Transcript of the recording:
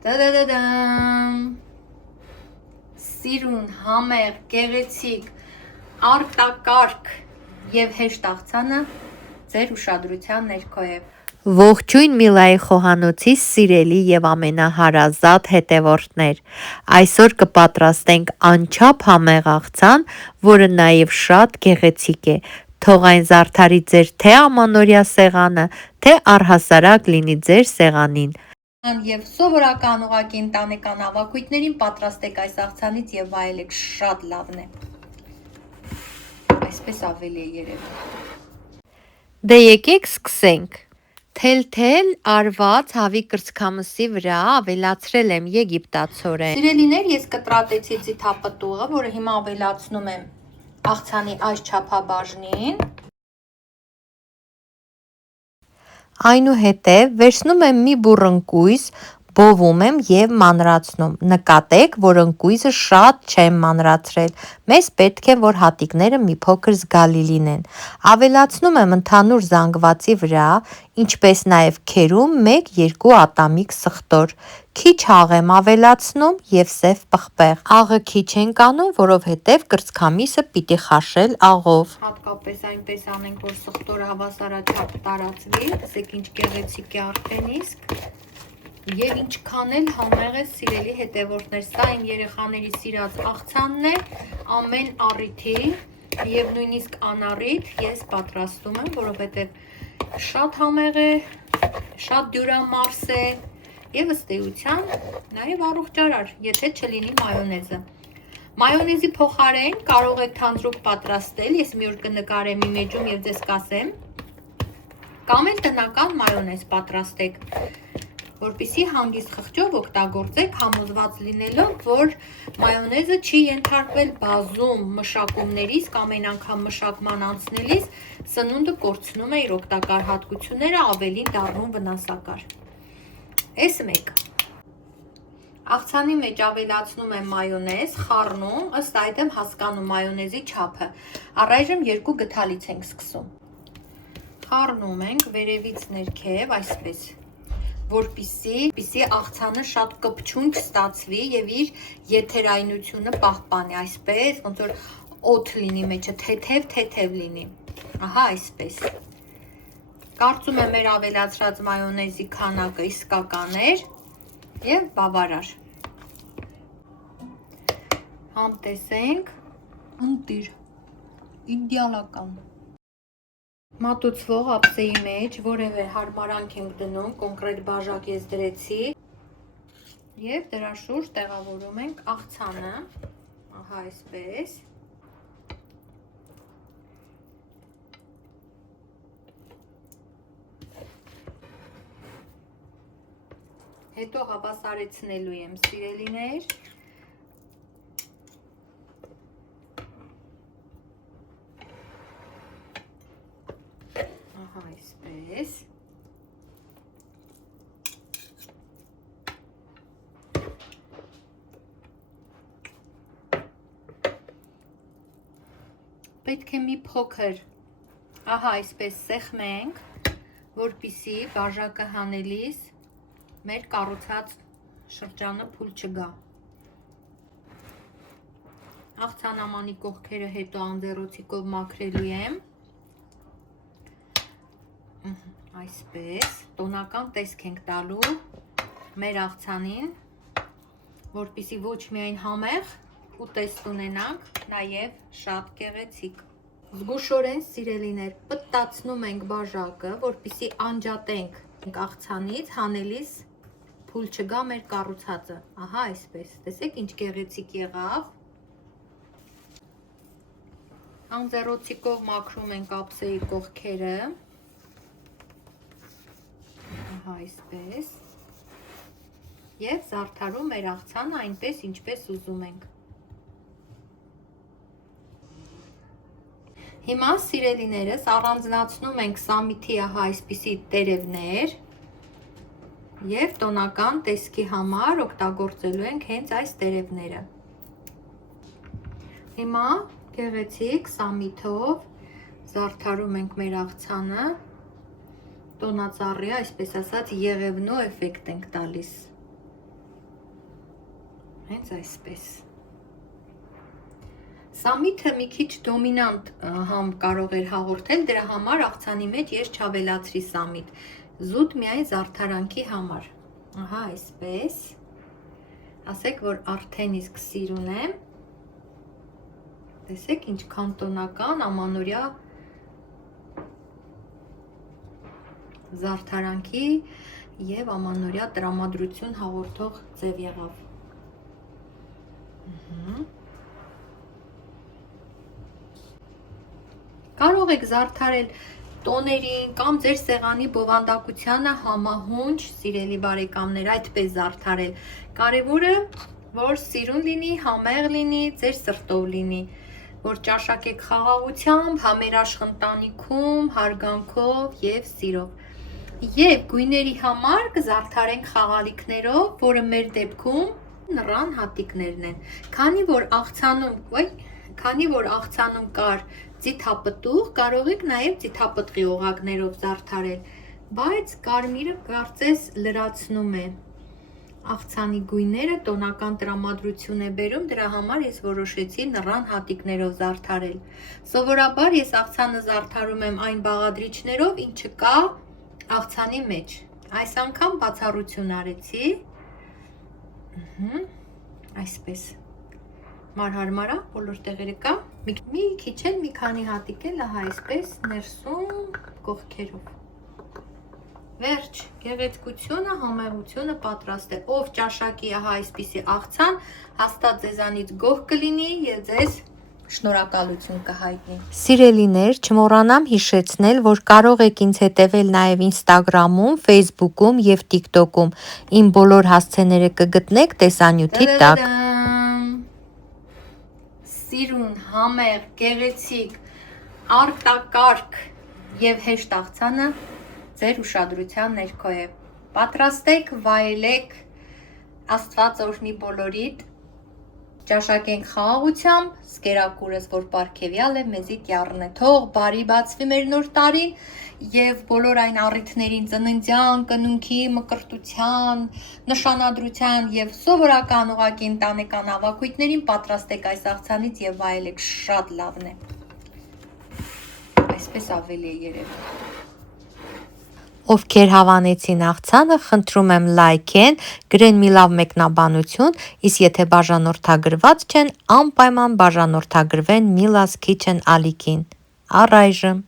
Տա-դա-դա-դամ։ Սիրուն, համեղ, գեղեցիկ, արտակարգ եւ հեշտ աղցանը ձեր ուշադրության ներքո է։ Ողջույն Միլայի խոհանոցի սիրելի եւ ամենահարազատ հետևորդներ։ Այսօր կպատրաստենք անչափ համեղ աղցան, որը նաեւ շատ գեղեցիկ է։ Թող այն զարդարի ձեր թե ամանորյա սեղանը, թե առհասարակ լինի ձեր սեղանին։ Եվ սովորական ուղղակի ընտանեկան ավագույթներին պատրաստեք այս աղցանից եւ վայելեք, շատ լավն է։ Այսպես ավելի է երևում։ Դե եկեք սկսենք։ Թել-թել արված հավի կրծքամսի վրա ավելացրել եմ եգիպտացորեն։ Սիրելիներ, ես կտրատեցի ձիթապտուղը, որը հիմա ավելացնում եմ աղցանի այս չափաբաժնին։ Այնուհետև վերցնում եմ մի բուռ ընկույզ, բովում եմ եւ մանրացնում։ Նկատեք, որ ընկույզը շատ չեմ մանրացրել։ Մեզ պետք է, որ հատիկները մի փոքր զգալի լինեն։ Ավելացնում եմ ընդհանուր զանգվածի վրա, ինչպես նաեւ քերում 1-2 ատամիկ սխտոր։ Քիչ աղ եմ ավելացնում եւ սև պղպեղ։ Աղը քիչ ենք անում, որովհետեւ կրծքամիսը պիտի խաշել աղով։ Հատկապես այնպես անենք, որ սխտորը հավասարաչափ տարածվի, ասեք ինչ գեղեցիկ է արդեն իսկ, եւ ինչքան էլ համեղ է, սիրելի հետևորդներ, սա իմ երեխաների սիրած աղցանն է, ամեն առիթի եւ նույնիսկ անառիթ ես պատրաստում եմ, որովհետեւ շատ համեղ է, շատ դյուրամարս է եւ ըստ էության նաեւ առողջարար, եթե չլինի մայոնեզը։ Մայոնեզի փոխարեն կարող եք թանձրուկ պատրաստել, ես մի օր կնկարեմ իմ էջում եւ ձեզ կասեմ, կամ էլ տնական մայոնեզ պատրաստեք, որպեսզի հանգիստ խղճով օգտագործեք, համոզված լինելով, որ մայոնեզը չի ենթարկվել բազում մշակումներից կամ ամեն անգամ մշակման անցնելիս սնունդը կորցնում է իր օգտակար հատկությունները, ավելին դառնում վնասակար։ Էս մեկը։ Աղցանի մեջ ավելացնում եմ մայոնեզ, խառնում, ըստ այդ եմ հասկանում մայոնեզի չափը։ Առայժմ 2 գդալից ենք սկսում։ Խառնում ենք վերևից ներքև, այսպես, որպեսզի աղցանը շատ կպչուն չստացվի եւ իր եթերայնությունը պահպանի, այսպես, ոնց որ օդ լինի մեջը, թեթև լինի։ Ահա, այսպես։ Կարծում եմ մեր ավելացրած մայոնեզի քանակը իսկական էր եւ բավարար։ Համտեսենք, ընտիր, իդեալական։ Մատուցվող ափսեի մեջ որևէ հարմարանք ենք դնում, կոնկրետ բաժակ ես դրեցի եւ դրա շուրջ տեղավորում ենք աղցանը, ահա այսպես։ Հետո հավասարեցնելու եմ, սիրելիներ։ Ահա այսպես։ Պետք է մի փոքր, ահա այսպես սեղմենք, որպեսզի բաժակը հանելիս մեր կառուցած շրջանը փուլ չգա։ Աղցանամանի կողքերը հետո անձեռոցիկով մաքրելու եմ։ Այսպես, տոնական տեսք ենք տալու մեր աղցանին, որպեսզի ոչ միայն համեղ ուտեստ ունենանք, նաեւ շատ գեղեցիկ։ Զգուշորեն, սիրելիներ, պտտացնում ենք բաժակը, որպեսզի անջատենք աղցանից, հանելիս փուլ չգա մեր կառուցածը։ Ահա այսպես, տեսեք ինչ գեղեցիկ եղավ։ Անձեռոցիկով մաքրում ենք ափսեի կողքերը։ Ահա այսպես։ Եվ զարդարում մեր աղցանը այնպես, ինչպես ուզում ենք։ Հիմա, սիրելիներս, առանձնացնում ենք սամիթի ահա այսպիսի տերևներ եւ տոնական տեսքի համար օգտագործելու ենք հենց այս տերևները։ Հիմա գեղեցիկ սամիթով զարդարում ենք մեր աղցանը, տոնածառի, այսպես ասած, եղևնու էֆեկտ ենք տալիս։ Հենց այսպես։ Սամիթը մի քիչ դոմինանտ համ կարող էր հաղորդել, դրա համար աղցանի մեջ ես չավելացրի սամիթ, զուտ միայն զարդարանքի համար։ Ահա այսպես, ասեք, որ արդեն իսկ սիրուն եմ, տեսեք ինչքան տոնական ամանորյա զարդարանքի և ամանորյա տրամադրություն հաղորդող ձև եղավ։ Կարող եք զարդարել տոներին կամ ձեր սեղանի բովանդակությանը համահունչ, սիրելի բարեկամներ, այդպես զարդարել։ Կարևորը, որ սիրուն լինի, համեղ լինի, ձեր սրտով լինի, որ ճաշակեք խաղաղությամբ, համերաշխ ընտանիքում, հարգանքով և սիրով։ Եվ գույների համար կզարդարենք խաղալիքներով, որը մեր դեպքում նռան հատիկներն են։ Քանի որ աղցանում կար ձիթապտուղ, կարող եք նաև ձիթապտղի օղակներով զարդարել, բայց կարմիրը կարծես լրացնում է աղցանի գույները, տոնական տրամադրություն է բերում, դրա համար ես որոշեցի նռան հատիկներով զարդարել։ Սովորաբար ես աղցանը զարդարում եմ այն բաղադրիչներով, ինչը կա աղցանի մեջ։ Այս անգամ բացառություն արեցի։ Այսպես։ Մարհարմարա, բոլոր տեղերը կա։ Մի քիչ էլ, մի քանի հատիկ էլ, ահա այսպես, ներսում կողքերով։ Վերջ, գեղեցկությունը, համեղությունը պատրաստ է։ Ով ճաշակի ահա այսպիսի աղցան, հաստատ ձեզանից գոհ կլինի և ձեզ շնորհակալություն կհայտնի։ Սիրելիներ, չմոռանամ հիշեցնել, որ կարող եք ինձ հետևել նաև Instagram-ում, Facebook-ում և TikTok-ում։ Իմ բոլոր հասցեները կգտնեք տեսանյութի տակ։ Սիրուն, համեղ, գեղեցիկ, արտակարգ և հեշտ աղցանը ձեր ուշադրության ներքո է։ Պատրաստեք, վայելեք, Աստված օրհնի բոլորիդ, ճաշակենք խաղաղությամբ, սկերակուրս, որ պարգևյալ է, մեզի կյառն է, թող բարի բացվի մեր նոր տարին և բոլոր այն առիթներին ծննդյան, կնունքի, մկրտության, նշանադրության և սովորական ուղղակի ընտանեկան ավագույթներին պատրաստեք այս աղցանից և վայելեք, շատ լավն է։ Այսպես ավելի է երևում։ Ովքեր հավանեցին աղցանը, խնդրում եմ լայքեն, գրեն մի լավ մեկնաբանություն, իսկ եթե բաժանորդագրված չեն, անպայման բաժանորդագրվեն Mila's Kitchen ալիքին։ Առայժմ